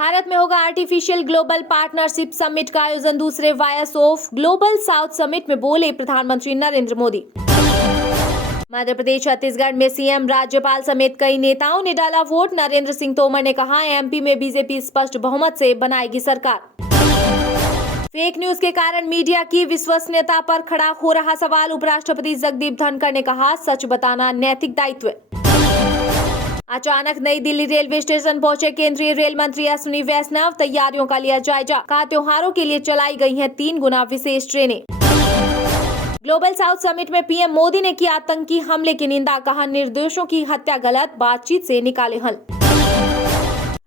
भारत में होगा artificial global partnership summit का आयोजन। दूसरे voice of global south summit में बोले प्रधानमंत्री नरेंद्र मोदी। मध्य प्रदेश छत्तीसगढ़ में सीएम राज्यपाल समेत कई नेताओं ने डाला वोट। नरेंद्र सिंह तोमर ने कहा, एमपी में बीजेपी स्पष्ट बहुमत से बनाएगी सरकार। फेक न्यूज के कारण मीडिया की विश्वसनीयता पर खड़ा हो रहा सवाल। उपराष्ट्रपति जगदीप धनखड़ ने कहा, सच बताना नैतिक दायित्व है। अचानक नई दिल्ली रेलवे स्टेशन पहुंचे केंद्रीय रेल मंत्री अश्विनी वैष्णव। तैयारियों का लिया जायजा। कहा, त्योहारों के लिए चलाई गई हैं 3 गुना विशेष ट्रेनें। ग्लोबल साउथ समिट में पीएम मोदी ने किया आतंकी हमले की निंदा। कहा, निर्दोषों की हत्या गलत, बातचीत से निकाले हल।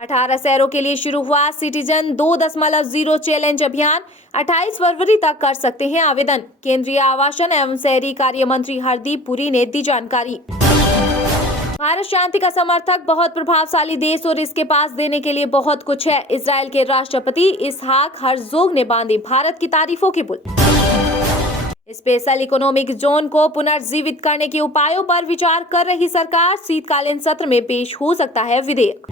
18 शहरों के लिए शुरू हुआ सिटीजन 2.0 चैलेंज अभियान। 28 फरवरी तक कर सकते हैं आवेदन। केंद्रीय आवासन एवं शहरी कार्य मंत्री हरदीप पुरी ने दी जानकारी। भारत शांति का समर्थक, बहुत प्रभावशाली देश और इसके पास देने के लिए बहुत कुछ है। इजराइल के राष्ट्रपति इसहाक हर्जोग ने बांधे भारत की तारीफों के पुल। स्पेशल इकोनॉमिक जोन को पुनर्जीवित करने के उपायों पर विचार कर रही सरकार। शीतकालीन सत्र में पेश हो सकता है विधेयक।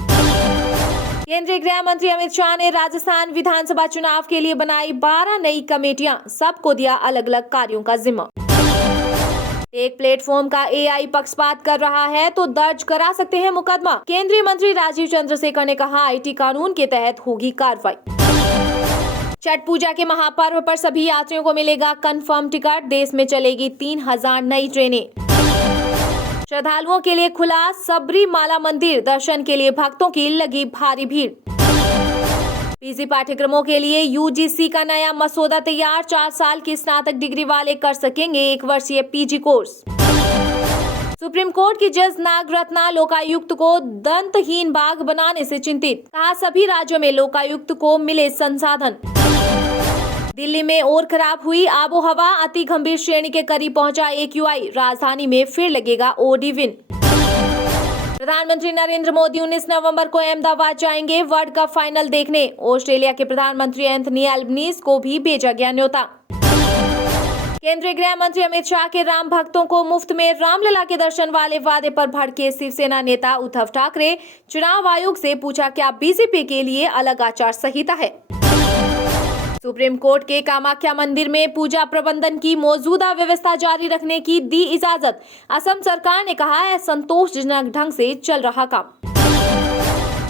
केंद्रीय गृह मंत्री अमित शाह ने राजस्थान विधानसभा चुनाव के लिए बनाई 12 नई कमेटियां। सबको दिया अलग अलग कार्यों का जिम्मा। एक प्लेटफॉर्म का एआई पक्षपात कर रहा है तो दर्ज करा सकते हैं मुकदमा। केंद्रीय मंत्री राजीव चंद्रशेखर ने कहा, आईटी कानून के तहत होगी कार्रवाई। छठ पूजा के महापर्व पर सभी यात्रियों को मिलेगा कंफर्म टिकट। देश में चलेगी 3000 नई ट्रेनें। श्रद्धालुओं के लिए खुला सबरीमाला मंदिर। दर्शन के लिए भक्तों की लगी भारी भीड़। पीजी पाठ्यक्रमों के लिए यूजीसी का नया मसौदा तैयार। 4 साल की स्नातक डिग्री वाले कर सकेंगे 1 वर्षीय पीजी कोर्स। सुप्रीम कोर्ट की जज नागरत्ना लोकायुक्त को दंतहीन बाघ बनाने से चिंतित। कहा, सभी राज्यों में लोकायुक्त को मिले संसाधन। दिल्ली में और खराब हुई आबोहवा। अति गंभीर श्रेणी के करीब पहुंचा AQI। राजधानी में फिर लगेगा ओडी विन। प्रधानमंत्री नरेंद्र मोदी 19 नवंबर को अहमदाबाद जाएंगे वर्ल्ड कप फाइनल देखने। ऑस्ट्रेलिया के प्रधानमंत्री एंथनी एल्बनीज को भी भेजा गया न्योता। केंद्रीय गृह मंत्री अमित शाह के राम भक्तों को मुफ्त में रामलला के दर्शन वाले वादे पर भड़के शिवसेना नेता उद्धव ठाकरे। चुनाव आयोग से पूछा, क्या बीजेपी के लिए अलग आचार संहिता है। सुप्रीम कोर्ट के कामाख्या मंदिर में पूजा प्रबंधन की मौजूदा व्यवस्था जारी रखने की दी इजाजत। असम सरकार ने कहा है, संतोषजनक ढंग से चल रहा काम।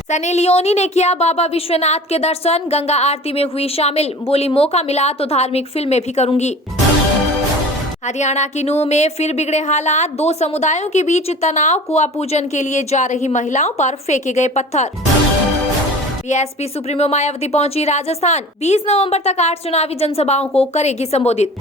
सनी लियोनी ने किया बाबा विश्वनाथ के दर्शन। गंगा आरती में हुई शामिल। बोली, मौका मिला तो धार्मिक फिल्में भी करूंगी। हरियाणा की नूंह में फिर बिगड़े हालात। 2 समुदायों के बीच तनाव। कुआं पूजन के लिए जा रही महिलाओं पर फेंके गए पत्थर। बीएसपी सुप्रीमो मायावती पहुंची राजस्थान। 20 नवंबर तक 8 चुनावी जनसभाओं को करेगी संबोधित।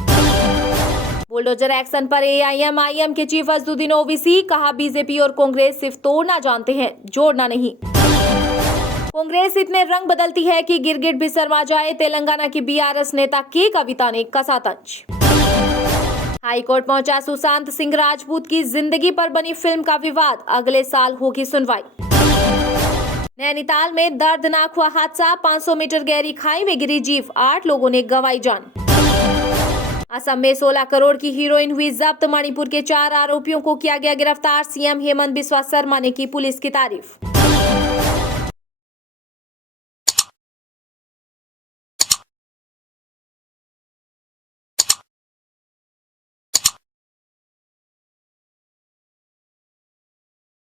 बुलडोजर एक्शन पर AIM के चीफ असदुद्दीन ओवैसी। कहा, बीजेपी और कांग्रेस सिर्फ तोड़ना जानते हैं, जोड़ना नहीं। कांग्रेस इतने रंग बदलती है कि गिरगिट भी शर्मा जाए। तेलंगाना की BRS नेता के कविता ने कसा तंज। हाईकोर्ट पहुंचा सुशांत सिंह राजपूत की जिंदगी पर बनी फिल्म का विवाद। अगले साल होगी सुनवाई। नैनीताल में दर्दनाक हुआ हादसा। 500 मीटर गहरी खाई में गिरी जीप। 8 लोगों ने गंवाई जान। असम में 16 करोड़ की हीरोइन हुई जब्त। मणिपुर के 4 आरोपियों को किया गया गिरफ्तार। सीएम हेमंत बिस्वा शर्मा ने की पुलिस की तारीफ।